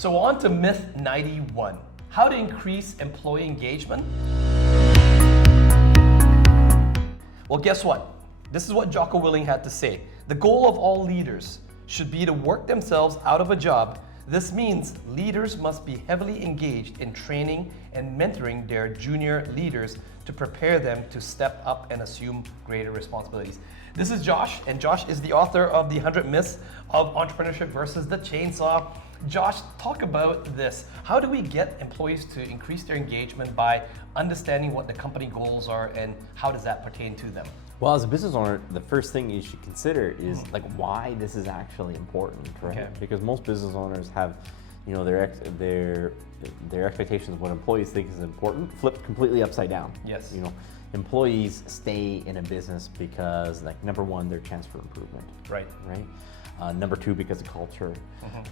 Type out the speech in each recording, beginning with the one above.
So on to myth 91, how to increase employee engagement. Well, guess what? This is what Jocko Willing had to say. The goal of all leaders should be to work themselves out of a job. This means leaders must be heavily engaged in training and mentoring their junior leaders to prepare them to step up and assume greater responsibilities. This is Josh, and Josh is the author of the 100 Myths of Entrepreneurship versus the Chainsaw. Josh, talk about this. How do we get employees to increase their engagement by understanding what the company goals are, and how does that pertain to them? Well, as a business owner, the first thing you should consider is like why this is actually important, right? Okay. Because most business owners have, you know, their expectations of what employees think is important flipped completely upside down. Yes. You know, employees stay in a business because, like, number one, their chance for improvement. Right. Right. Number two, because of culture.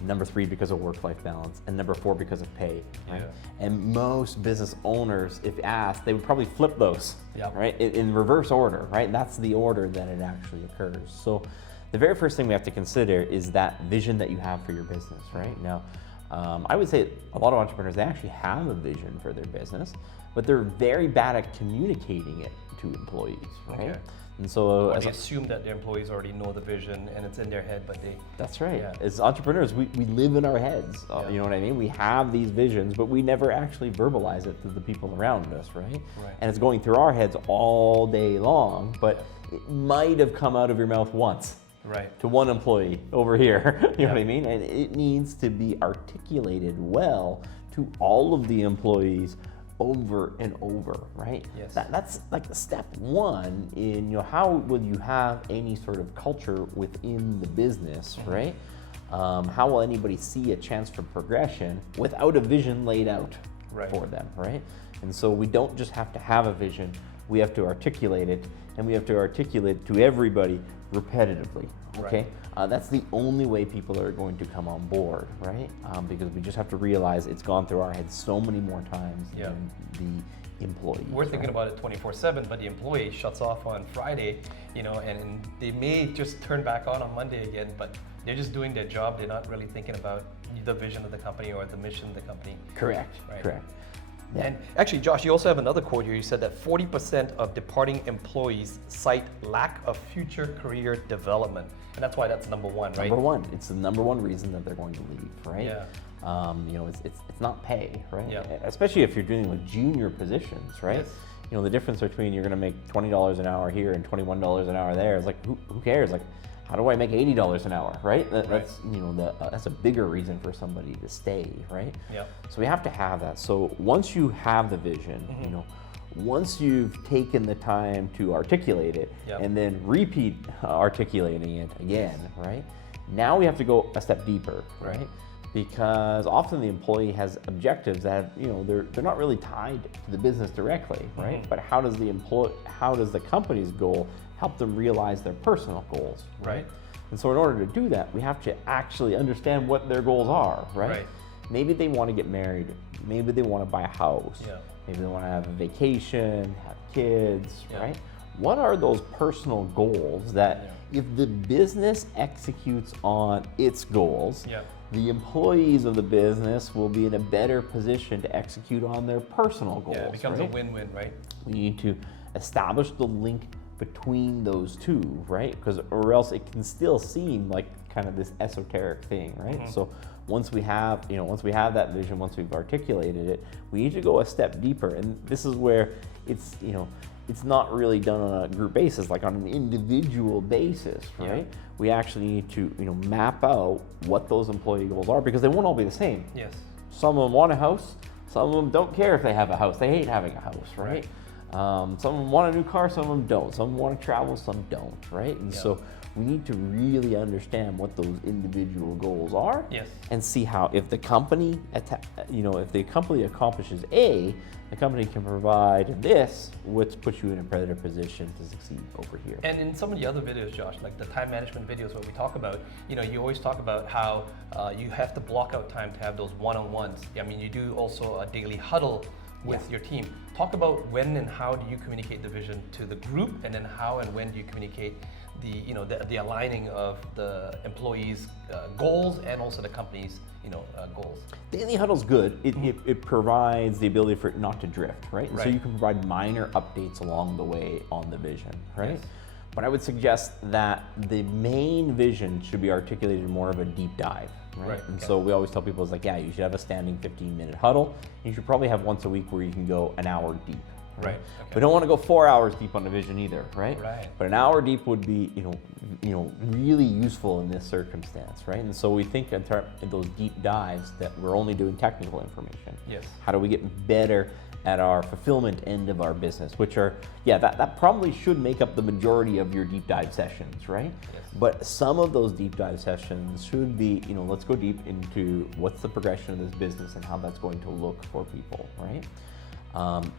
Number three, because of work-life balance. And number four, because of pay. Right? Yeah. And most business owners, if asked, they would probably flip those, Yep. right? In reverse order, right? That's the order that it actually occurs. So the very first thing we have to consider is that vision that you have for your business, right? Now, I would say a lot of entrepreneurs, they actually have a vision for their business, but they're very bad at communicating it to employees, right? Okay. And so They assume that their employees already know the vision and it's in their head, but they... That's right. Yeah. As entrepreneurs, we live in our heads. Yeah. You know what I mean? We have these visions, but we never actually verbalize it to the people around us, right? Right. And it's going through our heads all day long, but it might have come out of your mouth once. Right. To one employee over here, you know what I Yeah. mean? And it needs to be articulated well to all of the employees over and over, right? Yes. That's like step one in, you know, how will you have any sort of culture within the business, right? How will anybody see a chance for progression without a vision laid out Right. for them, right? And so we don't just have to have a vision, we have to articulate it, and we have to articulate it to everybody repetitively, okay? That's the only way people are going to come on board, right? Because we just have to realize it's gone through our heads so many more times Yeah. than the employees. We're thinking about it 24/7, but the employee shuts off on Friday, you know, and they may just turn back on Monday again, but they're just doing their job. They're not really thinking about the vision of the company or the mission of the company. Correct, Right. correct. And actually, Josh, you also have another quote here. You said that 40% of departing employees cite lack of future career development. And that's why that's number one, right? Number one, it's the number one reason that they're going to leave, right? Yeah. You know, it's not pay, right? Yeah. Especially if you're dealing with junior positions, right? Yes. You know, the difference between you're going to make $20 an hour here and $21 an hour there is like, who cares? Like, how do I make $80 an hour, right? That's, you know, that's a bigger reason for somebody to stay, right? Yeah. So we have to have that. So once you have the vision, you know, once you've taken the time to articulate it Yep. and then repeat articulating it again, right? Now we have to go a step deeper, right? Because often the employee has objectives that, you know, they're not really tied to the business directly, right? But how does the company's goal help them realize their personal goals, Right. And so in order to do that, we have to actually understand what their goals are, right? Right. Maybe they want to get married, maybe they want to buy a house, Yeah. maybe they want to have a vacation, have kids, Yeah. right? What are those personal goals that if the business executes on its goals, Yeah. the employees of the business will be in a better position to execute on their personal goals. Yeah, it becomes right? a win-win, right? We need to establish the link between those two, right? Because or else it can still seem like kind of this esoteric thing, right? So once we have that vision, once we've articulated it, we need to go a step deeper. And this is where it's, you know, it's not really done on a group basis, like on an individual basis, right? Yeah. We actually need to, you know, map out what those employee goals are, because they won't all be the same. Yes. Some of them want a house, some of them don't care if they have a house. They hate having a house, right? Some of them want a new car, some of them don't. Some want to travel, some don't, right? And so we need to really understand what those individual goals are, Yes. and see how if the company, if the company accomplishes A, the company can provide this, which puts you in a better position to succeed over here. And in some of the other videos, Josh, like the time management videos where we talk about, you know, you always talk about how you have to block out time to have those one-on-ones. I mean, you do also a daily huddle with your team. Talk about when and how do you communicate the vision to the group, and then how and when do you communicate the aligning of the employees' goals and also the company's goals. Daily huddle's good. It provides the ability for it not to drift, right? Right. So you can provide minor updates along the way on the vision, right? Yes. But I would suggest that the main vision should be articulated in more of a deep dive, right? Right, And okay. so we always tell people, it's like, yeah, you should have a standing 15-minute huddle. You should probably have once a week where you can go an hour deep. Right, okay. We don't want to go 4 hours deep on the vision either, right? Right. But an hour deep would be, really useful in this circumstance, right? And so we think in those deep dives that we're only doing technical information. Yes. How do we get better at our fulfillment end of our business, which are, that probably should make up the majority of your deep dive sessions, right? Yes. But some of those deep dive sessions should be, let's go deep into what's the progression of this business and how that's going to look for people, right?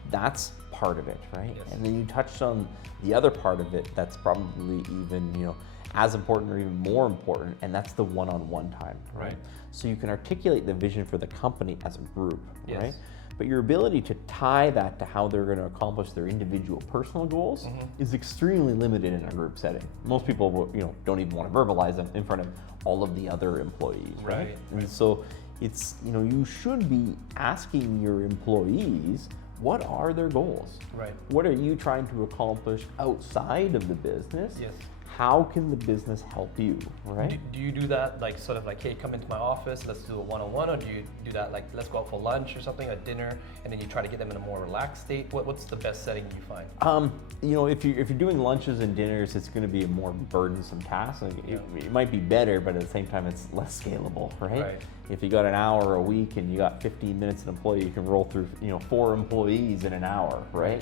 That's part of it, right? Yes. And then you touched on the other part of it that's probably even, as important or even more important, and that's the one-on-one time, right? Right. So you can articulate the vision for the company as a group, Yes. right? But your ability to tie that to how they're going to accomplish their individual personal goals is extremely limited in a group setting. Most people, don't even want to verbalize them in front of all of the other employees, right? Right, And right. so it's, you should be asking your employees, what are their goals? Right. What are you trying to accomplish outside of the business? Yes. How can the business help you, right? Do you do that sort of like, hey, come into my office, let's do a one-on-one, or do you do that like, let's go out for lunch or something, a dinner, and then you try to get them in a more relaxed state? What's the best setting you find? If you're doing lunches and dinners, it's going to be a more burdensome task. Like, it might be better, but at the same time, it's less scalable, right? Right. If you got an hour a week and you got 15 minutes an employee, you can roll through 4 employees in an hour, right?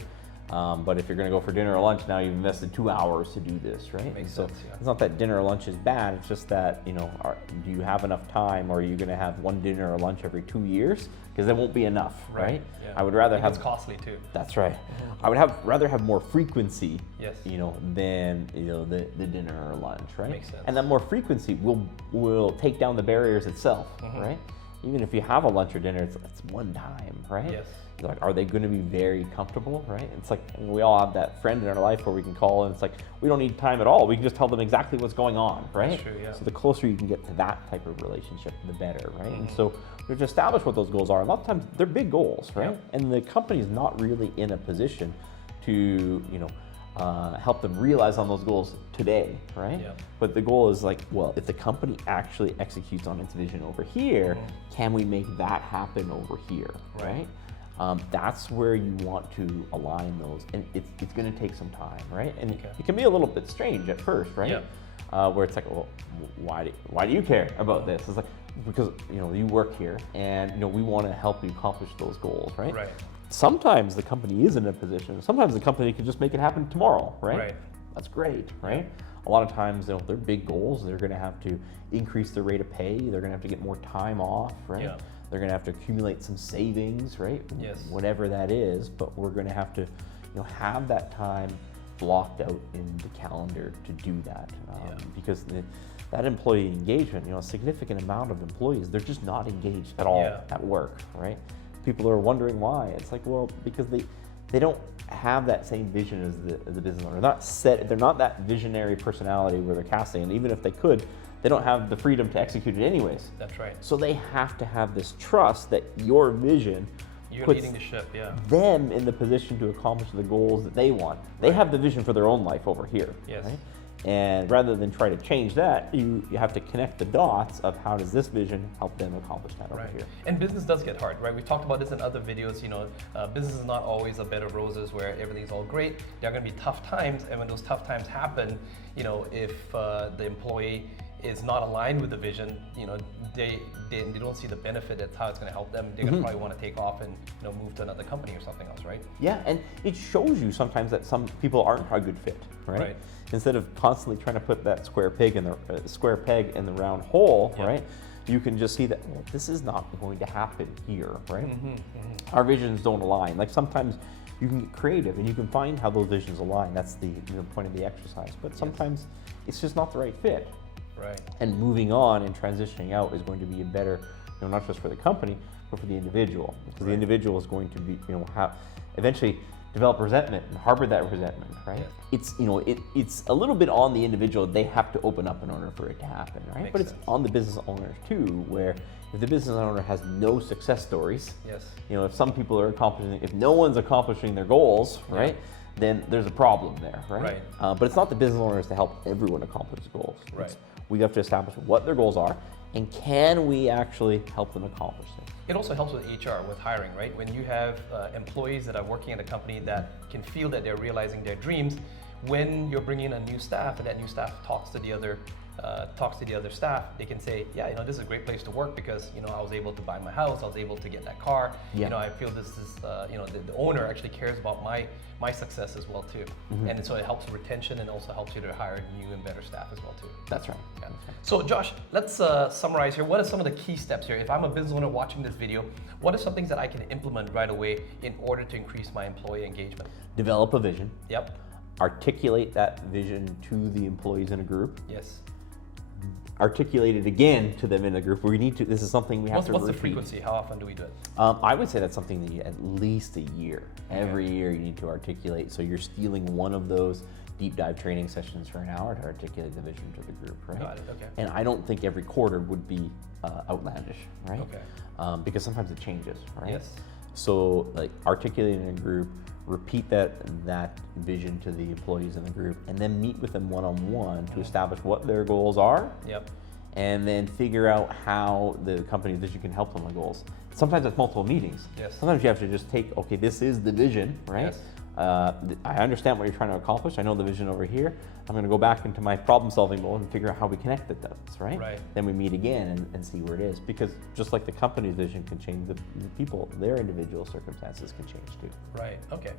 But if you're going to go for dinner or lunch, now you've invested 2 hours to do this, right? Makes So sense, yeah. it's not that dinner or lunch is bad. It's just that do you have enough time, or are you going to have one dinner or lunch every 2 years? Because that won't be enough, right? Yeah. I would rather And have. it's costly too. That's right. I would rather have more frequency, Yes. than the dinner or lunch, right? Makes sense. And that more frequency will take down the barriers itself, right? Even if you have a lunch or dinner, it's one time, right? Yes. Like, are they going to be very comfortable, right? It's like we all have that friend in our life where we can call and it's like we don't need time at all. We can just tell them exactly what's going on, right? That's true, yeah. So the closer you can get to that type of relationship, the better, right? And so we have to establish what those goals are. A lot of times they're big goals, right? Yep. And the company is not really in a position to, help them realize on those goals today, right? Yep. But the goal is like, well, if the company actually executes on its vision over here, can we make that happen over here, right? That's where you want to align those, and it's going to take some time, right? And it can be a little bit strange at first, right? Where it's like, well, why do you care about this? It's like, because you work here, and we want to help you accomplish those goals, right? Right. Sometimes the company is in a position. Sometimes the company can just make it happen tomorrow, right? Right. That's great, right? A lot of times, they're big goals. They're going to have to increase their rate of pay. They're going to have to get more time off, right? Yeah. They're going to have to accumulate some savings, right? Yes. Whatever that is, but we're going to have to, have that time blocked out in the calendar to do that, because that employee engagement, a significant amount of employees, they're just not engaged at all at work, right? People are wondering why. It's like, well, because they don't have that same vision as the business owner. They're not that visionary personality where they're casting, and even if they could, they don't have the freedom to execute it anyways. That's right. So they have to have this trust that your vision You're puts leading the ship, yeah. them in the position to accomplish the goals that they want. They have the vision for their own life over here. Yes. Right? And rather than try to change that, you have to connect the dots of how does this vision help them accomplish that over here. And business does get hard, right? We've talked about this in other videos. Business is not always a bed of roses where everything's all great. There are going to be tough times, and when those tough times happen, if the employee is not aligned with the vision, they don't see the benefit. That's how it's going to help them. They're going to probably want to take off and move to another company or something else, right? Yeah, and it shows you sometimes that some people aren't a good fit, right? Right. Instead of constantly trying to put that square peg in the round hole, right? You can just see that, well, this is not going to happen here, right? Our visions don't align. Like sometimes you can get creative and you can find how those visions align. That's the point of the exercise. But sometimes it's just not the right fit. Right. And moving on and transitioning out is going to be a better, not just for the company, but for the individual. Because the individual is going to be, eventually develop resentment and harbor that resentment, right? It's, you know, it's a little bit on the individual. They have to open up in order for it to happen, right? Makes but it's sense. on the business owner too, where if the business owner has no success stories, you know, if some people are accomplishing, if no one's accomplishing their goals, right? Then there's a problem there, right? But it's not the business owners to help everyone accomplish goals. Right. We have to establish what their goals are, and can we actually help them accomplish them? It also helps with HR, with hiring, right? When you have employees that are working at a company that can feel that they're realizing their dreams, when you're bringing in a new staff and that new staff talks to the other staff, they can say, yeah, you know, this is a great place to work because, you know, I was able to buy my house, I was able to get that car. You know, I feel this is, you know, the owner actually cares about my success as well too. And so it helps with retention and also helps you to hire new and better staff as well too. That's right. Yeah. So Josh, let's summarize here. What are some of the key steps here? If I'm a business owner watching this video, what are some things that I can implement right away in order to increase my employee engagement? Develop a vision. Yep. Articulate that vision to the employees in a group. Yes. Articulate it again to them in a group. We need to. This is something we have to repeat. What's the frequency? How often do we do it? I would say that's something that you, at least a year. Every year you need to articulate. So you're stealing one of those deep dive training sessions for an hour to articulate the vision to the group, right? Got it. Okay. And I don't think every quarter would be outlandish, right? Okay. Because sometimes it changes, right? Yes. So like articulating in a group, repeat that vision to the employees in the group, and then meet with them one-on-one to establish what their goals are. Yep. And then figure out how the company's vision can help them on goals. Sometimes it's multiple meetings. Yes. Sometimes you have to just take, okay, this is the vision, right? Yes. I understand what you're trying to accomplish. I know the vision over here. I'm going to go back into my problem-solving mode and figure out how we connect the dots, right? Right. Then we meet again and see where it is. Because just like the company's vision can change, the people, their individual circumstances can change too. Right. Okay.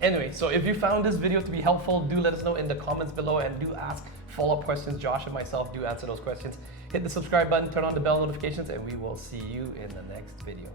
Anyway, so if you found this video to be helpful, do let us know in the comments below and do ask follow-up questions. Josh and myself do answer those questions. Hit the subscribe button, turn on the bell notifications, and we will see you in the next video.